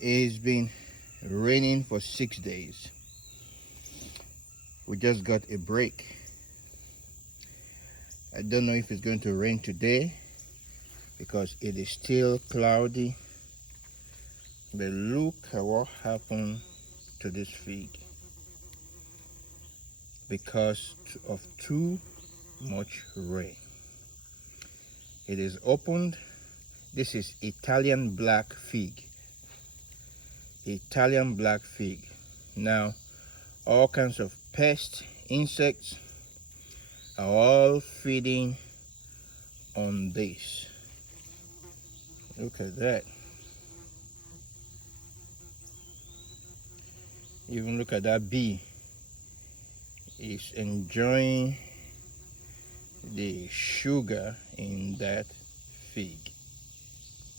It's been raining for 6 days. We just got a break. I don't know if it's going to rain today because it is still cloudy. But look at what happened to this fig because of too much rain. It is opened. This is Italian black fig. Italian black fig. Now, all kinds of pests, insects are all feeding on this. Look at that. Even look at that bee. Is enjoying the sugar in that fig.